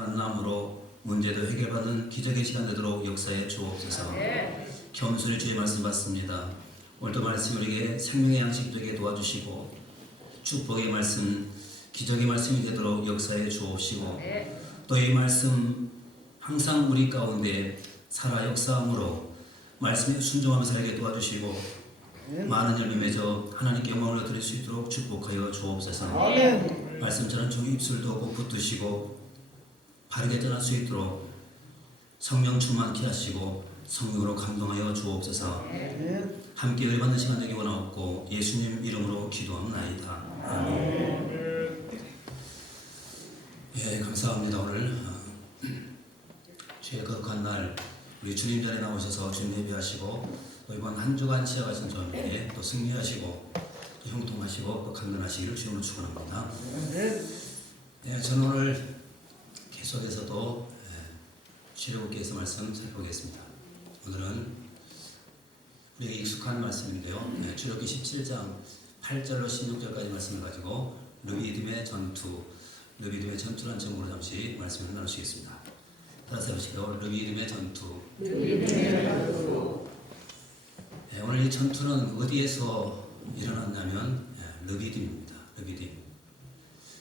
만남으로 문제도 해결받는 기적의 시간 되도록 역사에 주옵소서. 겸손히 주의 말씀 받습니다. 오늘도 말씀 우리에게 생명의 양식 되게 도와주시고 축복의 말씀, 기적의 말씀이 되도록 역사에 주옵시고 또 이 말씀 항상 우리 가운데 살아 역사함으로 말씀에 순종하며 살게 도와주시고 많은 열매 맺어 하나님께 영광을 드릴 수 있도록 축복하여 주옵소서. 말씀처럼 종이 입술도 꼭 붙드시고 바르게 전할 수 있도록 성령 충만케 하시고 성령으로 감동하여 주옵소서. 함께 열받는 시간 되기 원하옵고 예수님 이름으로 기도합나이다. 아멘. 예, 감사합니다. 오늘 주의 거룩한 날 우리 주님 자리에 나오셔서 주님 예배하시고 또 이번 한 주간 시작하신 저에게 또 승리하시고 또 형통하시고 또 강건하시기를 주님으로 축원합니다. 예, 저는 오늘 계속해서도 출애굽기에서 말씀 살펴보겠습니다. 오늘은 우리에게 익숙한 말씀인데요. 출애굽기 17장 8절로 16절까지 말씀을 가지고 르비딤의 전투, 르비딤의 전투라는 제목으로 잠시 말씀을 나누시겠습니다. 따라서 해보시죠. 르비딤의 전투. 오늘 이 전투는 어디에서 일어났냐면 르비딤입니다. 르비딤.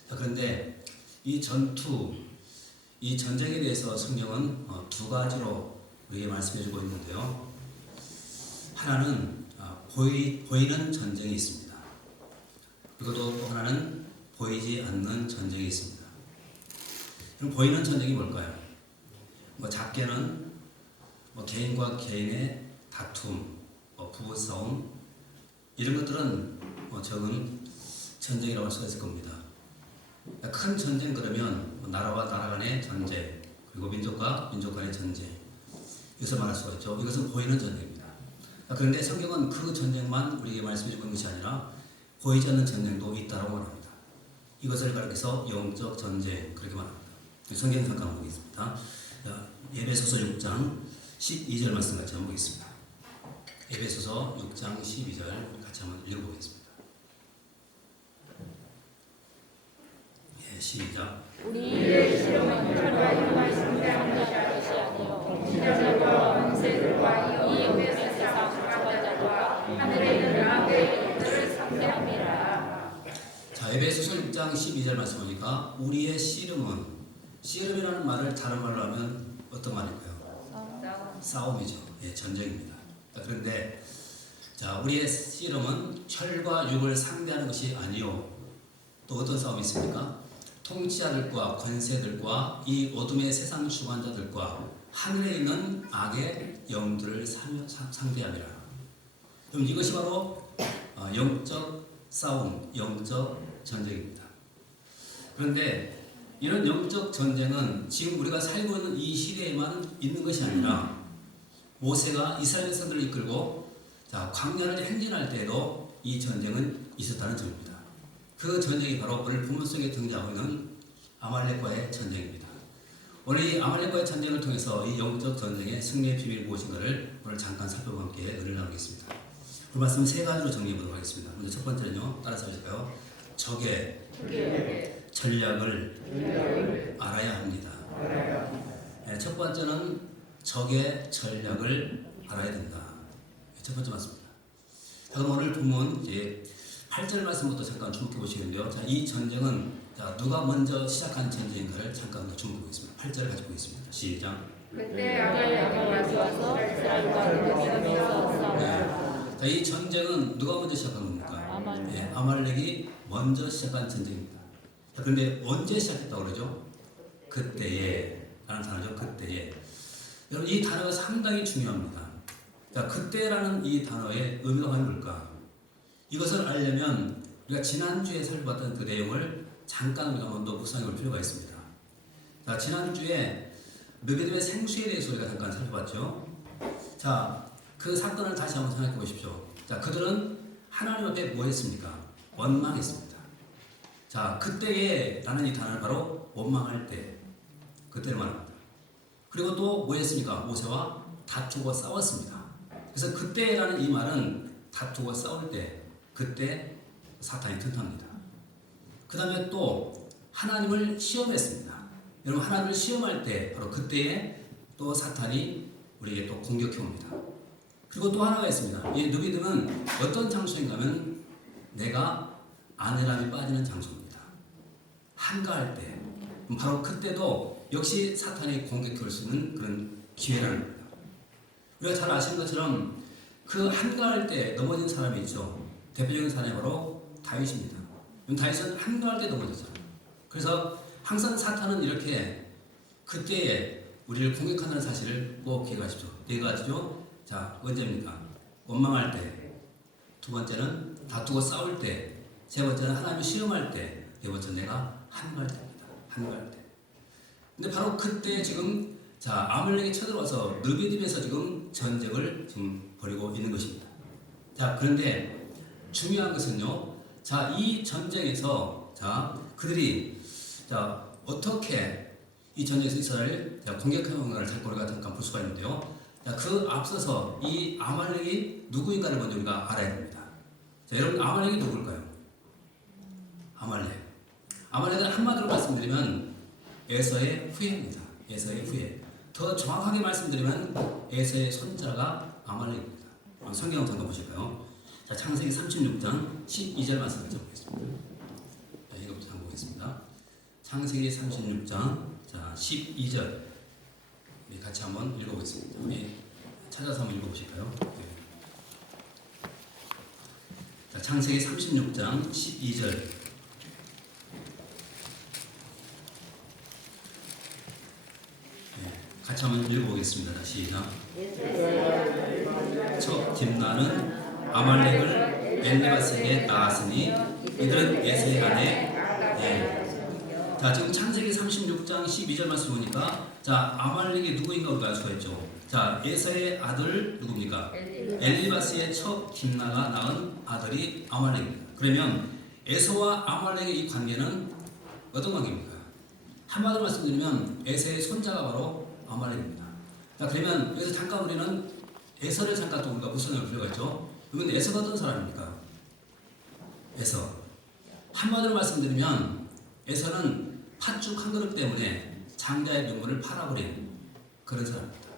그런데 이 전투, 이 전쟁에 대해서 성경은 두 가지로 우리에게 말씀해주고 있는데요. 하나는 보이는 전쟁이 있습니다. 그리고 또 하나는 보이지 않는 전쟁이 있습니다. 그럼 보이는 전쟁이 뭘까요? 작게는 개인과 개인의 다툼, 부부싸움 이런 것들은 적은 전쟁이라고 할 수가 있을 겁니다. 큰 전쟁 그러면 나라와 나라 간의 전쟁, 그리고 민족과 민족 간의 전쟁, 이것을 말할 수가 있죠. 이것은 보이는 전쟁입니다. 그런데 성경은 그 전쟁만 우리에게 말씀해 주는 것이 아니라 보이지 않는 전쟁도 있다고 말합니다. 이것을 가리켜서 영적 전쟁 그렇게 말합니다. 성경 잠깐 보겠습니다. 에베소서 6장 12절 말씀 같이 한번 보겠습니다. 에베소서 6장 12절 같이 한번 읽어보겠습니다. 시작. 우리의 실험은 혈과 육의 상대하는 것이 아니요 신자들과 원세들과 이 영의 세상 주관자들과 하늘에 있는 악의 영들을 상대함이라. 자, 에베소서 6장 12절 말씀 보니까 우리의 씨름이라는 말을 다른 말로 하면 어떤 말일까요? 싸움이죠. 예, 전쟁입니다. 그런데 자, 우리의 씨름은 혈과 육을 상대하는 것이 아니요. 또 어떤 싸움이 있습니까? 통치자들과 권세들과 이 어둠의 세상 주관자들과 하늘에 있는 악의 영들을 상대함이라. 그럼 이것이 바로 영적 싸움, 영적 전쟁입니다. 그런데 이런 영적 전쟁은 지금 우리가 살고 있는 이 시대에만 있는 것이 아니라 모세가 이스라엘 백성들을 이끌고 광야를 행진할 때에도 이 전쟁은 있었다는 점입니다. 그 전쟁이 바로 오늘 본문 속에 등장하고 있는 아말렉과의 전쟁입니다. 오늘 이 아말렉과의 전쟁을 통해서 이 영적 전쟁의 승리의 비밀이 무엇인가를 오늘 잠깐 살펴보고 함께 은혜를 나누겠습니다. 그 말씀 세 가지로 정리해보도록 하겠습니다. 먼저 첫 번째는요, 따라서 하실까요? 적의 전략을 알아야 합니다. 첫 번째는 적의 전략을 알아야 된다. 첫 번째 말씀입니다. 그럼 오늘 본문 이제 8절 말씀부터 잠깐 주목해 보시겠는데요. 자, 이 전쟁은 누가 먼저 시작한 전쟁인가를 잠깐 주목해 보겠습니다. 8절을 가지고 있습니다. 시작. 그때 아말렉이 와서 이스라엘과 르비딤에서 싸웠다. 자, 이 전쟁은 누가 먼저 시작한 겁니까? 아말렉이 먼저 시작한 전쟁입니다. 자, 그런데 언제 시작했다고 그러죠? 그때에 라는 단어죠. 그때에. 여러분, 이 단어가 상당히 중요합니다. 자, 그때라는 이 단어의 의미가 뭘까? 이것을 알려면 우리가 지난주에 살펴봤던 그 내용을 잠깐 우리가 먼저 묵상해 볼 필요가 있습니다. 자, 지난주에 르비딤의 생수에 대해서 우리가 잠깐 살펴봤죠. 자, 그 사건을 다시 한번 생각해 보십시오. 자, 그들은 하나님 앞에 뭐 했습니까? 원망했습니다. 자, 그때에 라는 이 단어는 바로 원망할 때, 그때를 말합니다. 그리고 또 뭐 했습니까? 모세와 다투고 싸웠습니다. 그래서 그때라는 이 말은 다투고 싸울 때, 그때 사탄이 튼튼합니다. 그 다음에 또 하나님을 시험했습니다. 여러분 하나님을 시험할 때 바로 그때에 또 사탄이 우리에게 또 공격해 옵니다. 그리고 또 하나가 있습니다. 이 느비듬은 어떤 장소인가 하면 내가 안일함이 빠지는 장소입니다. 한가할 때 바로 그때도 역시 사탄이 공격해 올 수 있는 그런 기회라는 겁니다. 우리가 잘 아시는 것처럼 그 한가할 때 넘어진 사람이 있죠. 대표적인 사람이 바로 다윗입니다. 다윗은 한가할 때 넘어졌잖아요. 그래서 항상 사탄은 이렇게 그때에 우리를 공격하는 사실을 꼭 기억하십시오. 네 가지죠. 자, 언제입니까? 원망할 때, 두 번째는 다투고 싸울 때, 세 번째는 하나님을 시험할 때, 네 번째는 내가 한가할 때입니다. 한가할 때. 근데 바로 그때 지금 자 아말렉이 쳐들어와서 느비딤에서 지금 전쟁을 지금 벌이고 있는 것입니다. 자 그런데 중요한 것은요. 자 이 전쟁에서 자 그들이 자 어떻게 이 전쟁에서 이스라엘을 공격하는가를 잘 우리가 잠깐 볼 수가 있는데요. 자 그 앞서서 이 아말렉이 누구인가를 먼저 우리가 알아야 됩니다. 자 여러분 아말렉이 누굴까요? 아말렉은 한마디로 말씀드리면 에서의 후예입니다. 에서의 후예. 더 정확하게 말씀드리면 에서의 손자가 아말렉입니다. 성경 잠깐 보실까요? 자, 창세기 36장 12절 말씀 읽어보겠습니다. 자, 이거부터 한번 보겠습니다. 창세기 36장 자 12절 우리 같이 한번 읽어보겠습니다. 우리 찾아서 한번 읽어보실까요? 네. 자, 창세기 36장 12절 같이 한번 읽어보겠습니다. 시작. 첫 딥나는 아말렉을 엘리바스에게 낳았으니 이들은 에서의 아내. 자 지금 창세기 36장 12절 말씀 보니까 자 아말렉이 누구인가 우리가 알 수가 있죠. 자 에서의 아들 누굽니까? 엘리바스의 첫 딥나가 낳은 아들이 아말렉입니다. 그러면 에서와 아말렉의 이 관계는 어떤 관계입니까? 한마디로 말씀드리면 에서의 손자가 바로 아말렉입니다. 자 그러면 여기서 잠깐 우리는 에서를 잠깐 또 우리가 구성할 필요가 있죠. 그러면 에서가 어떤 사람입니까? 에서 한마디로 말씀드리면 에서는 팥죽 한 그릇 때문에 장자의 명분을 팔아버린 그런 사람입니다.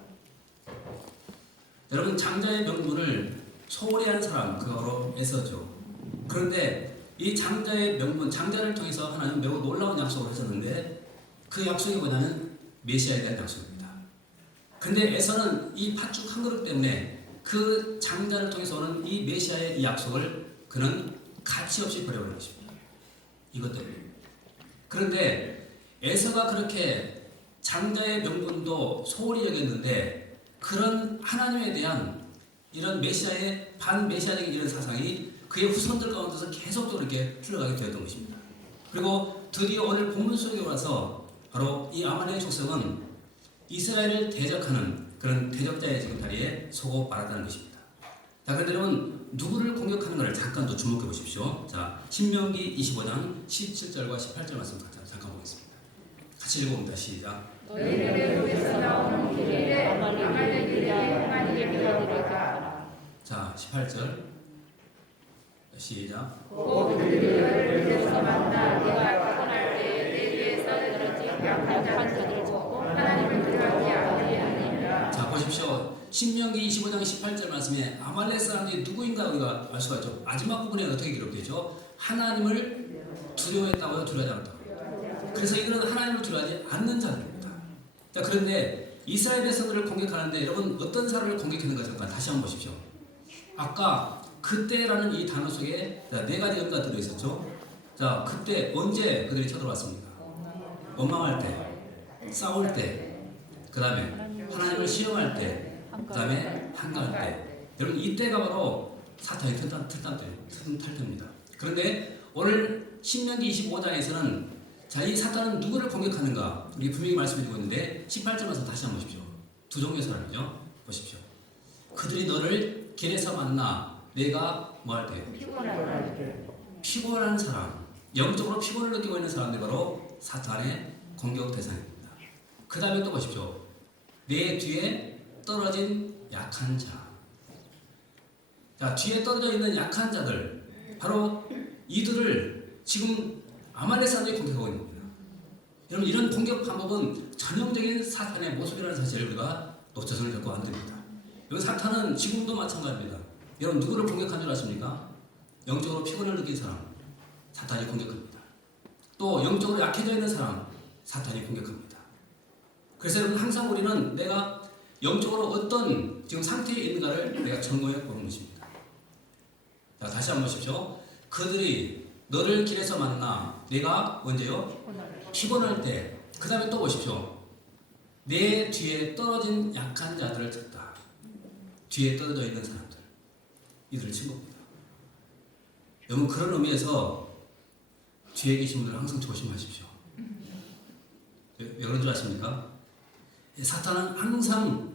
여러분 장자의 명분을 소홀히 한 사람 그가 바로 에서죠. 그런데 이 장자의 명분 장자를 통해서 하나님 매우 놀라운 약속을 하셨는데 그 약속이 뭐냐면 메시아에 대한 약속입니다. 근데 에서는 이 팥죽 한 그릇 때문에 그 장자를 통해서 오는 이 메시아의 이 약속을 그는 가치 없이 버려버린 것입니다. 이것 때문에. 그런데 에서가 그렇게 장자의 명분도 소홀히 여겼는데 그런 하나님에 대한 이런 메시아의 반메시아적인 이런 사상이 그의 후손들 가운데서 계속 이렇게 흘러가게 되었던 것입니다. 그리고 드디어 오늘 본문 속에 와서 바로 이 아말렉의 족속은 이스라엘을 대적하는 그런 대적자의 지금 자리에 서고 말았다는 것입니다. 자, 그런데 여러분 누구를 공격하는 것을 잠깐 더 주목해 보십시오. 자, 신명기 25장 17절과 18절 말씀 잠깐 보겠습니다. 같이 읽어봅니다. 시작. 너희를 위해서 나오는 길에 아말렉이 대하여 하나님의 백성들에게 하라. 자, 18절 시작. 곧 그들을 위해서 만나 네가 피곤할 때에 내 위에서 늘어진 약한 자들을 보고 하나님을 두려워하지 아니하니라. 자, 보십시오. 신명기 25장 18절 말씀에 아말렉 사람들이 누구인가 우리가 알 수가 있죠. 마지막 부분에 어떻게 기록되죠? 하나님을 두려워했다고요, 두려워하지 않았다고요. 그래서 이들은 하나님을 두려워하지 않는 자들입니다. 자, 그런데 이스라엘 백성들을 공격하는데 여러분 어떤 사람을 공격했는가 잠깐 다시 한번 보십시오. 아까 그때라는 이 단어 속에 네 가지 의미가 들어있었죠. 자, 그때 언제 그들이 쳐들어왔습니까? 원망할 때, 싸울 때, 그 다음에 하나님을 시험할 때, 그 다음에 한가할 때. 여러분 이때가 바로 사탄의 탈퇴입니다. 그런데 오늘 신명기 25장에서는 자, 이 사탄은 누구를 공격하는가? 우리 분명히 말씀드리고 있는데 18절에서 다시 한번 보십시오. 두 종류의 사람이죠. 보십시오. 그들이 너를 길에서 만나 내가 뭐 할 때요? 피곤한 사람, 영적으로 피곤을 느끼고 있는 사람들이 바로 사탄의 공격 대상입니다. 그 다음에 또 보십시오. 내 뒤에 떨어진 약한 자. 자, 뒤에 떨어져 있는 약한 자들, 바로 이들을 지금 아말렉 사람들이 공격하고 있는 겁니다. 여러분 이런 공격 방법은 전형적인 사탄의 모습이라는 사실을 우리가 놓쳐서는 결코 안 됩니다. 여러분 사탄은 지금도 마찬가지입니다. 여러분 누구를 공격한 줄 아십니까? 영적으로 피곤을 느낀 사람 사탄이 공격합니다. 또 영적으로 약해져 있는 사람 사탄이 공격합니다. 그래서 여러분 항상 우리는 내가 영적으로 어떤 지금 상태에 있는가를 내가 점검해 보는 것입니다. 자, 다시 한번 보십시오. 그들이 너를 길에서 만나 내가 언제요? 피곤할 때. 그 다음에 또 보십시오. 내 뒤에 떨어진 약한 자들을 찾다. 뒤에 떨어져 있는 사람들. 이들을 친 겁니다. 여러분 그런 의미에서 뒤에 계신 분들 항상 조심하십시오. 왜 그런 줄 아십니까? 사탄은 항상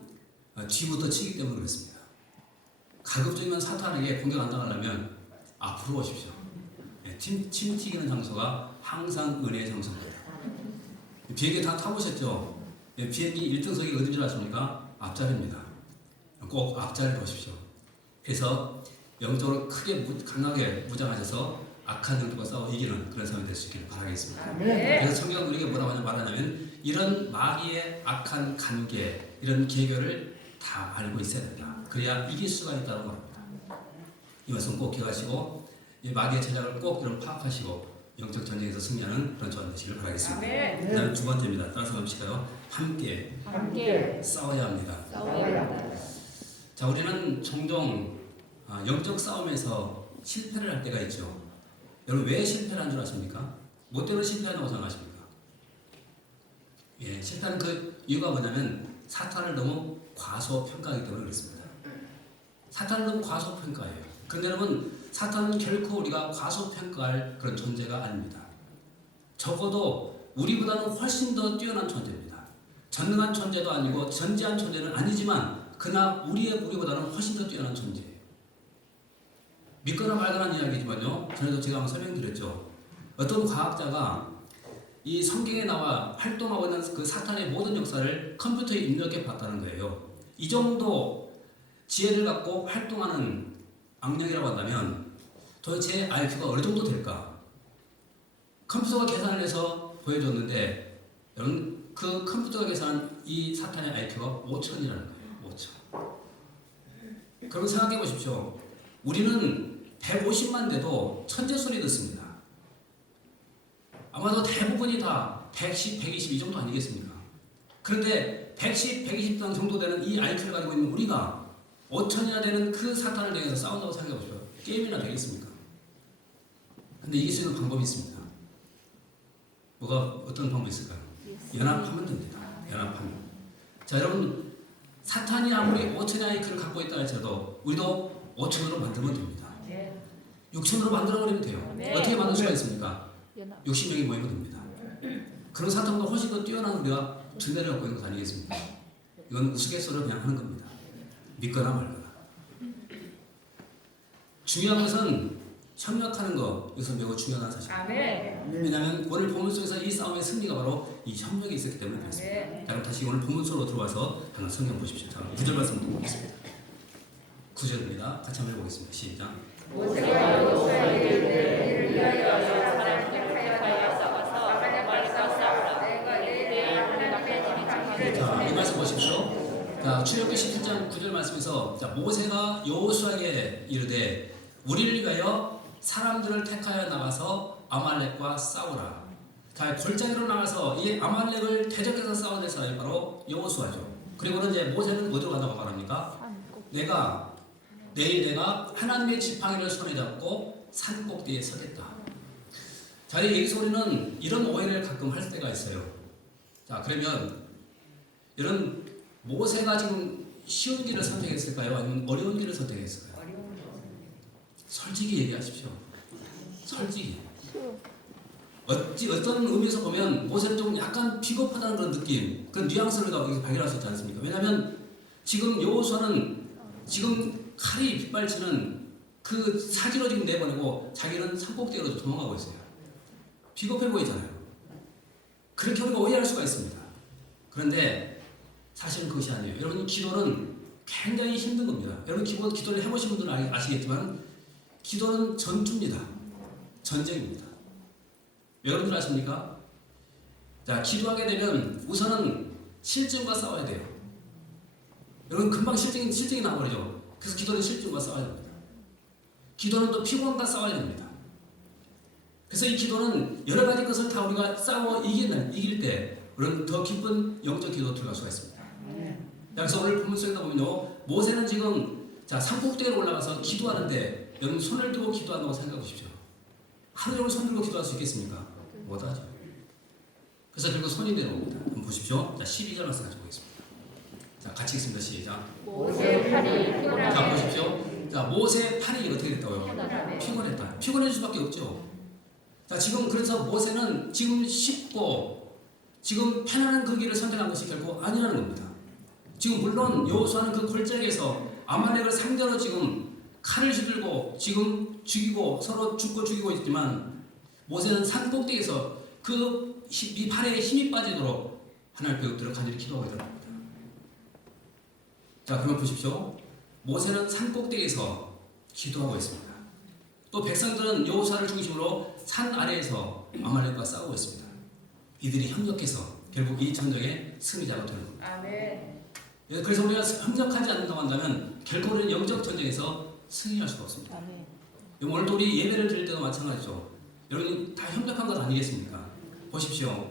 뒤부터 치기 때문에 그렇습니다. 가급적이면 사탄에게 공격 안 당하려면 앞으로 오십시오. 침 튀기는 장소가 항상 은혜의 장소입니다. 비행기 다 타보셨죠? 비행기 1등석이 어딘 줄 아십니까? 앞자리입니다. 꼭 앞자리를 보십시오. 그래서 영적으로 크게 강하게 무장하셔서 악한 영들과 싸워 이기는 그런 사람이 될 수 있기를 바라겠습니다. 그래서 성경은 우리에게 뭐라고 말하냐면 이런 마귀의 악한 관계, 이런 계교를 다 알고 있어야 된다. 그래야 이길 수가 있다고 말합니다. 이 말씀 꼭 기억하시고 이 마귀의 전략을 꼭 이런 파악하시고 영적 전쟁에서 승리하는 그런 조언 되시길 바라겠습니다. 그 다음 두 번째입니다. 따라서 갑시다요. 함께 싸워야 합니다. 자, 우리는 종종 영적 싸움에서 실패를 할 때가 있죠. 여러분 왜 실패를 한 줄 아십니까? 뭐 때문에 실패한다고 생각하십니까? 예, 실패하는 그 이유가 뭐냐면 사탄을 너무 과소평가하기 때문에 그렇습니다. 사탄을 너무 과소평가해요. 그런데 여러분 사탄은 결코 우리가 과소평가할 그런 존재가 아닙니다. 적어도 우리보다는 훨씬 더 뛰어난 존재입니다. 전능한 존재도 아니고 전지한 존재는 아니지만 그러나 우리보다는 훨씬 더 뛰어난 존재예요. 믿거나 말거나 이야기지만요. 전에도 제가 한번 설명드렸죠. 어떤 과학자가 이 성경에 나와 활동하고 있는 그 사탄의 모든 역사를 컴퓨터에 입력해 봤다는 거예요. 이 정도 지혜를 갖고 활동하는 악령이라고 한다면 도대체 IQ가 어느 정도 될까? 컴퓨터가 계산을 해서 보여줬는데 여러분 그 컴퓨터가 계산한 이 사탄의 IQ가 5천이라는 거예요. 5천. 그럼 생각해 보십시오. 우리는 150만 돼도 천재 소리 듣습니다. 아마도 대부분이 다 110, 120 이 정도 아니겠습니까? 그런데 110, 120 정도 되는 이 IQ를 가지고 있는 우리가 5천이나 되는 그 사탄을 향해서 싸운다고 생각해 보십시오. 게임이나 되겠습니까? 근데 이길 수 있는 방법이 있습니다. 어떤 방법이 있을까요? 연합하면 됩니다. 연합하면. 자, 여러분 사탄이 아무리 5천의 IQ를 갖고 있다 할지라도 우리도 5천으로 만들면 됩니다. 6천으로 만들어버리면 돼요. 어떻게 만들 수가 있습니까? 60명이 모이면 됩니다. 그런 사탄보다 훨씬 더 뛰어난 우리가 존재를 갖고 있는 것 아니겠습니까? 이건 우스갯소리로 그냥 하는 겁니다. 믿거나 말거나. 중요한 것은 협력하는 거, 이것은 매우 중요한 사실입니다. 왜냐하면 오늘 본문 속에서 이 싸움의 승리가 바로 이 협력이 있었기 때문에 그렇습니다. 여러분 다시 오늘 본문 속으로 들어와서 한번 성경 보십시오. 자, 9절 말씀 보겠습니다. 9절입니다. 같이 한번 해보겠습니다. 시작. 모세가 여호수아에게 이르되 위하여 사람들을 택하여 싸워서 아말렉과 싸우라. 내가 하나님의 집이 창조되기 자, 이 전에 말씀 보십시오. 자, 출애굽기 17장 9절 말씀에서 자, 모세가 여호수아에게 이르되 우리를 위하여 사람들을 택하여 나가서 아말렉과 싸우라. 자, 골짜기로 나가서 이 아말렉을 대적해서 싸워낼 사람이 바로 여호수아죠. 그리고는 이제 모세는 어디로 간다고 말합니까? 내일 내가 하나님의 지팡이를 손에 잡고 산 꼭대기에 서겠다. 자, 여기서 우리는 이런 오해를 가끔 할 때가 있어요. 자, 그러면 여러분 모세가 지금 쉬운 길을 선택했을까요? 아니면 어려운 길을 선택했을까요? 솔직히 얘기하십시오. 솔직히. 어떤 의미에서 보면 모세는 좀 약간 비겁하다는 그런 느낌, 그런 뉘앙스를 발견할 수 있지 않습니까? 왜냐하면 지금 여호수아는 지금 칼이 빗발치는 그 사기로 지금 내보내고 자기는 산꼭대기로 도망가고 있어요. 비겁해 보이잖아요. 그렇게 우리가 오해할 수가 있습니다. 그런데 사실은 그것이 아니에요. 여러분 기도는 굉장히 힘든 겁니다. 여러분 기도를 해보신 분들은 아시겠지만 기도는 전투입니다. 전쟁입니다. 왜 여러분들 아십니까? 자, 기도하게 되면 우선은 실증과 싸워야 돼요. 여러분 금방 실증이 나버리죠. 그래서 기도는 실증과 싸워야 됩니다. 기도는 또 피곤과 싸워야 됩니다. 그래서 이 기도는 여러 가지 것을 다 우리가 싸워 이길 때 우리는 더 깊은 영적 기도 들어갈 수가 있습니다. 그래서 오늘 본문 속에 보면요, 모세는 지금 자 산꼭대기로 올라가서 기도하는데 여러분 손을 들고 기도한다고 생각해 보십시오. 하루 종일 손 들고 기도할 수 있겠습니까? 못하죠. 그래서 결국 손이 내려옵니다. 한번 보십시오. 자 12절 말씀 가지고 보겠습니다. 자 같이 읽습니다. 시작. 모세 팔이 피곤하게 자 보십시오. 자 모세의 팔이 어떻게 됐다고요? 피곤했다. 피곤할 수밖에 없죠. 자 지금 그래서 모세는 지금 쉽고 지금 편안한 그 길을 선택한 것이 결국 아니라는 겁니다. 지금 물론 여호수아는 그 골짜기에서 아말렉을 상대로 지금 칼을 휘둘고 지금 죽이고 서로 죽고 죽이고 있지만 모세는 산 꼭대기에서 이 팔에 힘이 빠지도록 하나님 배우들을 간절히 기도하고 있다는 겁니다. 자 그러면 보십시오. 모세는 산 꼭대기에서 기도하고 있습니다. 또 백성들은 여호수아를 중심으로 산 아래에서 아말렉과 싸우고 있습니다. 이들이 협력해서 결국 이 전쟁의 승리자가 되는 겁니다. 아멘. 그래서 우리가 협력하지 않는다고 한다면 결국은 영적 전쟁에서 승리할 수가 없습니다. 아멘. 오늘도 우리 예배를 드릴 때도 마찬가지죠. 여러분 다 협력한 것 아니겠습니까? 보십시오.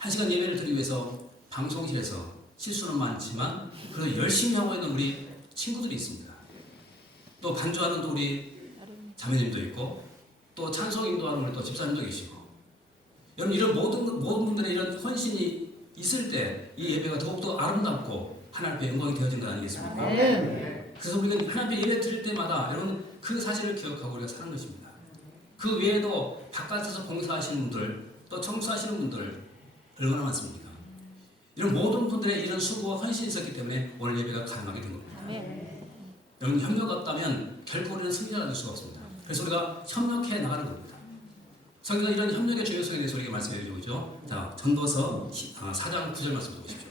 1시간 예배를 드리기 위해서 방송실에서 실수는 많지만 그래도 열심히 하고 있는 우리 친구들이 있습니다. 또 반주하는 또 우리 자매님도 있고 또 찬송 인도하는 우리 또 집사님도 계시고 여러분 이런 모든 분들의 이런 헌신이 있을 때 이 예배가 더욱더 아름답고 하나님의 영광이 되어진 것 아니겠습니까? 그래서 우리가 하나님의 예배 드릴 때마다 여러분 그 사실을 기억하고 우리가 사는 것입니다. 그 외에도 바깥에서 봉사하시는 분들 또 청소하시는 분들 얼마나 많습니까? 이런 모든 분들의 이런 수고와 헌신이 있었기 때문에 오늘 예배가 가능하게 된 겁니다. 여러분 협력 없다면 결코 우리는 승리가 될 수가 없습니다. 그래서 우리가 협력해 나가는 겁니다. 성경은 이런 협력의 중요성에 대해서 우리에게 말씀해 주고 있죠. 자, 전도서 4장 9절 말씀 보십시오.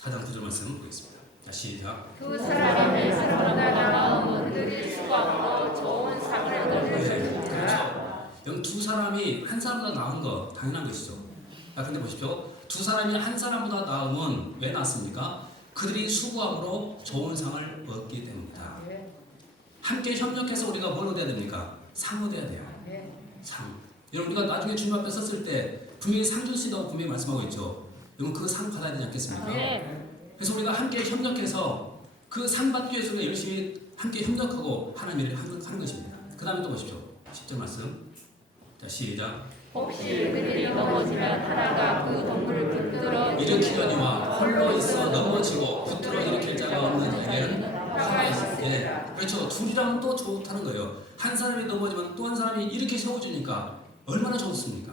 4장 9절 말씀 보겠습니다. 자, 시작. 두 사람이 서로나 나아오면 그들이 수고함으로 좋은 상을 얻을 것입니다. 그렇죠. 여러분 두 사람이 한 사람보다 나은 거 당연한 것이죠. 근데 보십시오. 두 사람이 한 사람보다 나으면 왜 낫습니까? 그들이 수고함으로 좋은 상을 얻기 때문이다. 함께 협력해서 우리가 뭘 얻어야 됩니까? 상 얻어야 돼요. 상. 여러분 우리가 나중에 주님 앞에 섰을 때 분명히 상 주시다고 분명히 말씀하고 있죠. 여러분 그 상 받아야 되지 않겠습니까? 그래서 우리가 함께 협력해서 그 상 받기 위해서 우리가 열심히 함께 협력하고 하나님 일을 하는 것입니다. 그 다음에 또 보십시오. 10절 말씀. 자 시작. 혹시 그들이 넘어지면 하나가 그 동물을 붙들어 일으키려니와 홀로 있어 넘어지고 붙들어 일으킬 자가 없는 자에게는 화가 있으니 그렇죠. 둘이라면 또 좋다는 거예요. 한 사람이 넘어지면 또 한 사람이 이렇게 세워주니까 얼마나 좋습니까?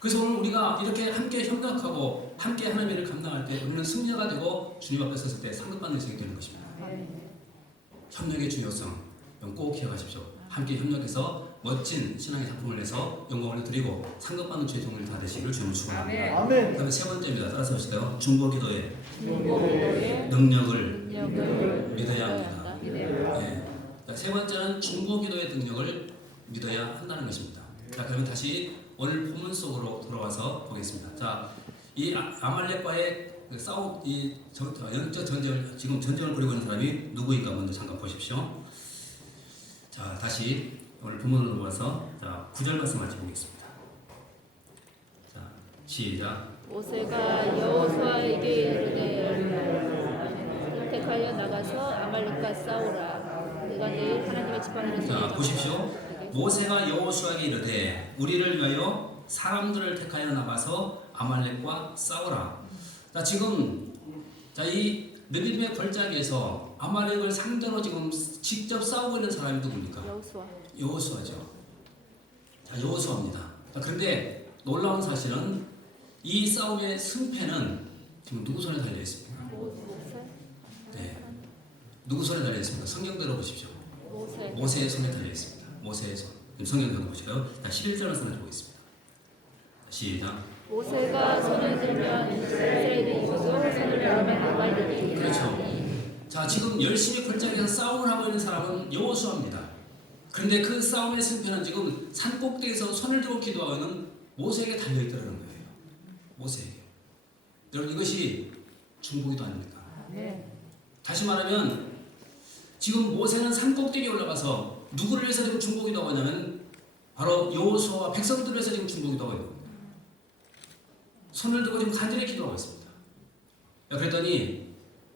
그래서 오늘 우리가 이렇게 함께 협력하고 함께 하나님의 일을 감당할 때 우리는 승리자가 되고 주님 앞에 섰을 때 상급받는 인생이 되는 것입니다. 협력의 중요성 꼭 기억하십시오. 함께 협력해서 멋진 신앙의 작품을 내서 영광을 드리고 상급받는 주의 종을 다 되시기를 주님을 축원합니다. 그 다음에 세 번째입니다. 따라서 하실까요? 중보기도의 능력을 믿어야 합니다. 네. 세 번째는 중보기도의 능력을 믿어야 한다는 것입니다. 자, 그러면 다시 오늘 본문 속으로 돌아와서 보겠습니다. 자, 이 아말렉과의 이 영적 전쟁을 지금 전쟁을 벌이고 있는 사람이 누구인가 먼저 잠깐 보십시오. 자, 다시 오늘 본문으로 와서 자 9절 말씀 같이 보겠습니다. 자, 시작. 모세가 여호수아에게 이르되 택하여 나가서 아말렉과 싸우라. 내가 내일 하나님의 지팡이를 자, 보십시오. 모세가 여호수아에게 이르되 우리를 위하여 사람들을 택하여 나가서 아말렉과 싸우라. 자, 지금 이 느비딤의 골짜기에서 아말렉을 상대로 지금 직접 싸우고 있는 사람이 누굽니까? 여호수아죠. 자, 여호수아입니다. 그런데 놀라운 사실은 이 싸움의 승패는 지금 누구 손에 달려 있습니까? 네, 누구 손에 달려 있습니까? 성경대로 보십시오. 모세의 손에 달려 있습니다. 모세의 손. 성경대로 보실까요? 자, 11절 말씀을 보겠습니다. 시작. 모세가 손을 들면 이스라엘이 이기고 손을 들면 누가 이기리라. 그렇죠. 자, 지금 열심히 골짜기에서 싸움을 하고 있는 사람은 여호수아입니다. 그런데 그 싸움의 승패는 지금 산 꼭대기에서 손을 들고 기도하고 있는 모세에게 달려있다는 거예요. 모세에게. 여러분 이것이 중보기도 아닙니까? 네. 다시 말하면 지금 모세는 산 꼭대기에 올라가서 누구를 위해서 지금 중보기도 하냐면 바로 여호수아와 백성들을 위해서 지금 중보기도 하고 있는 겁니다. 손을 들고 지금 간절히 기도하고 있습니다. 그랬더니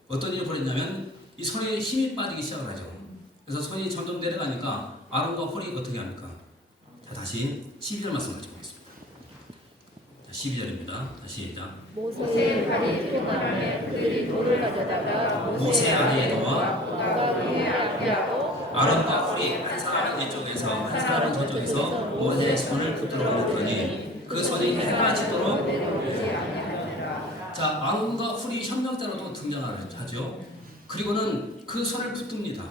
어떤 일이 벌어졌냐면 이 손에 힘이 빠지기 시작을 하죠. 그래서 손이 점점 내려가니까 아론과 홀이 어떻게 합니까? 자, 다시 12절 말씀 같이 보겠습니다. 자, 12절입니다. 다시 시작. 모세의 발이 피곤하며 그들이 돌을 가져다가 모세 아래에 놓아 그의 앞에 하고 아론과 홀이 한 사람은 이쪽에서 한 사람은 저쪽에서 모세의 손을 붙들어 놓더니 그 손이 해가 지도록. 자, 아론과 홀이 협력자로도 등장하죠. 그리고는 그 손을 붙듭니다.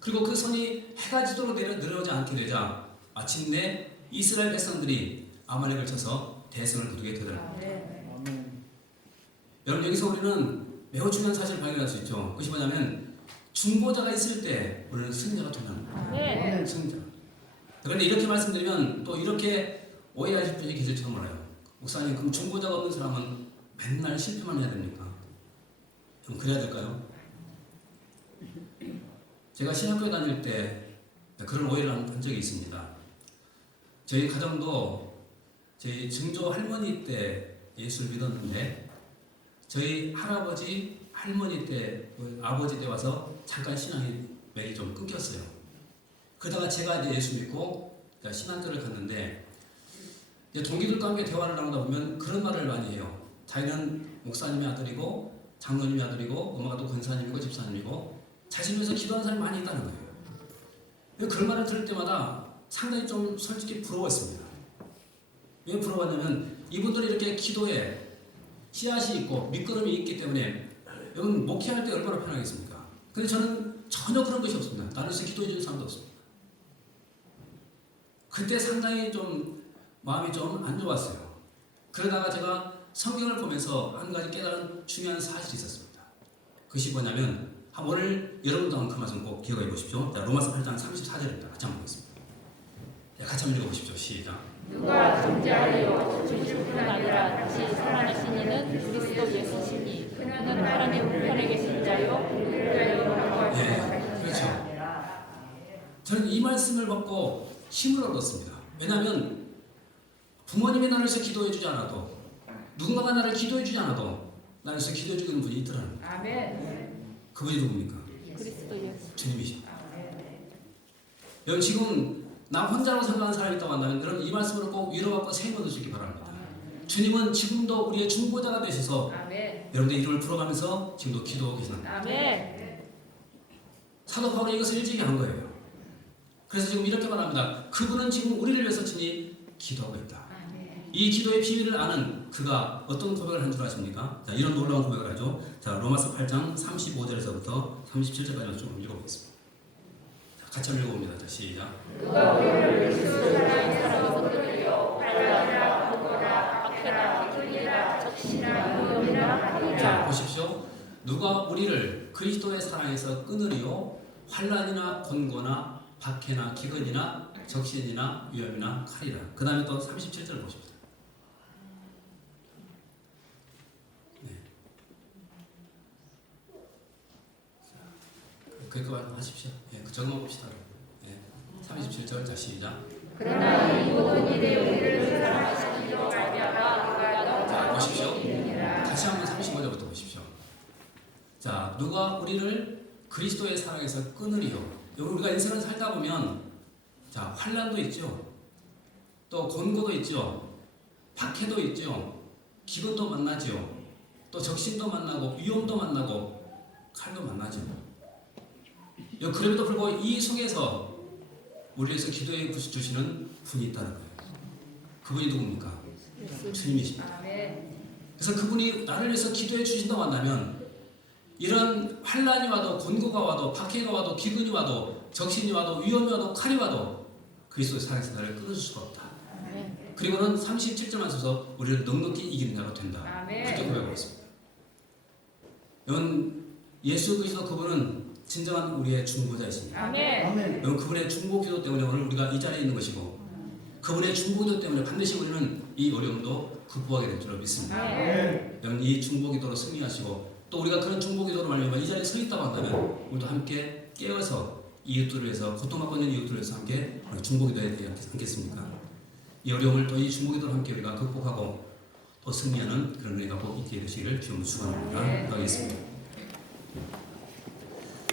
그리고 그 손이 해가 지도록 내려오지 않게 되자 마침내 이스라엘 백성들이 아말렉을 쳐서 대성을 거두게 되더랍니다. 여러분 여기서 우리는 매우 중요한 사실을 발견할 수 있죠. 그것이 뭐냐면 중보자가 있을 때 우리는 승자가 통합니다. 네. 승자. 그런데 이렇게 말씀드리면 또 이렇게 오해하실 분이 계실지도 몰라요. 목사님 그럼 중보자가 없는 사람은 맨날 실패만 해야 됩니까? 좀 그래야 될까요? 제가 신학교에 다닐 때 그런 오해를 한 적이 있습니다. 저희 가정도 저희 증조 할머니 때 예수를 믿었는데 저희 할아버지, 할머니 때, 아버지 때 와서 잠깐 신앙이 매일 좀 끊겼어요. 그러다가 제가 이제 예수 믿고 신학교를 갔는데 이제 동기들과 함께 대화를 나누다 보면 그런 말을 많이 해요. 자기는 목사님의 아들이고 장로님의 아들이고 엄마가 또 권사님이고 집사님이고 자신 위해서 기도하는 사람이 많이 있다는 거예요. 그런 말을 들을 때마다 상당히 좀 솔직히 부러웠습니다. 왜 부러웠냐면 이분들이 이렇게 기도에 씨앗이 있고 밑거름이 있기 때문에 여러분 목회할 때 얼마나 편하겠습니까? 근데 저는 전혀 그런 것이 없습니다. 나를 위해서 기도해 주는 사람도 없습니다. 그때 상당히 좀 마음이 좀 안 좋았어요. 그러다가 제가 성경을 보면서 한 가지 깨달은 중요한 사실이 있었습니다. 그것이 뭐냐면 오늘 여러분도 한번 그 말씀 꼭 기억해 보십시오. 자, 로마서 8장 34절입니다. 같이 한번 보겠습니다. 같이 한번 읽어보십시오. 시작. 누가 존재하리요 주실 뿐 아니라 다시 살아나신 이는 그리스도 예수시니 그는 하나님 우편에 계신 자요 예, 그렇죠. 저는 이 말씀을 받고 힘을 얻었습니다. 왜냐하면 부모님이 나를 위해서 기도해 주지 않아도 누군가가 나를 기도해 주지 않아도 나를 위해서 기도해 주는 분이 있더라는 거예요. 아멘. 그분이 누굽니까? 그리스도 예수. 주님이시죠. 여러분 지금 나 혼자라고 생각하는 사람이 있다고 한다면 여러분 이 말씀으로 꼭 위로받고 세임 얻으시기 바랍니다. 주님은 지금도 우리의 중보자가 되셔서 아멘. 여러분의 이름을 불어가면서 지금도 기도하고 계십니다. 아멘. 사도 바울이 이것을 일찍이 한 거예요. 그래서 지금 이렇게 말합니다. 그분은 지금 우리를 위해서 친히 기도하고 있다. 아멘. 이 기도의 비밀을 아는 그가 어떤 고백을 한 줄 아십니까? 자, 이런 놀라운 고백을 하죠. 자, 로마서 8장 35절에서부터 37절까지 좀 읽어보겠습니다. 자, 같이 한번 읽어봅니다. 자, 시작. 누가 우리를 그리스도 하나님 사랑에서 끌려 환난이나 고거나 박해나 불이나 적신이나 위험이나 자, 함이나 보십시오. 누가 우리를 그리스도의 사랑에서 끊으리요? 환난이나 곤고나 박해나 기근이나 적신이나 위험이나 칼이라. 그 다음에 또 37절 보십시오. 네. 그거 하십시오. 예, 그 적어 봅시다. 예. 37절 자 시작. 그러나 이 모든 일에 우리를 사랑하시는 이로 말미암아 우리가 자, 너무 보십시오. 기쁘니라. 다시 한번 35절부터 보십시오. 자, 누가 우리를 그리스도의 사랑에서 끊으리요? 여기 우리가 인생을 살다 보면 자, 환난도 있죠. 또 곤고도 있죠. 박해도 있죠. 기근도 만나죠. 또 적신도 만나고 위험도 만나고 칼도 만나죠. 그럼에도 불구하고 이 속에서 우리를 위해서 기도해 주시는 분이 있다는 거예요. 그분이 누굽니까? 주님이십니다. 아멘. 그래서 그분이 나를 위해서 기도해 주신다고 한다면 이런 환난이 와도 곤고가 와도 박해가 와도 기근이 와도 적신이 와도 위험이 와도 칼이 와도 그리스도의 사랑에서 나를 끊어줄 수가 없다. 아멘. 그리고는 37절만 써서 우리를 넉넉히 이기는 자로 된다. 아멘. 그렇게 고백하고 있습니다. 여러분 예수 그리스도 그분은 진정한 우리의 중보자이십니다. 아멘. 여러분 그분의 중보 기도 때문에 오늘 우리가 이 자리에 있는 것이고 그분의 중보 기도 때문에 반드시 우리는 이 어려움도 극복하게 될 줄 믿습니다. 여러분 이 중보기도로 승리하시고 또 우리가 그런 중보기도로 말미암아 이 자리에 서 있다고 한다면 우리도 함께 깨어서 이웃들을 위해서 고통받고 있는 이웃들을 위해서 함께 우리 중보기도해야 되지 않겠습니까? 이 어려움을 또 이 중보기도로 함께 우리가 극복하고 또 승리하는 그런 은혜가 꼭 있게 되시기를 주님으로 축원합니다. 하겠습니다.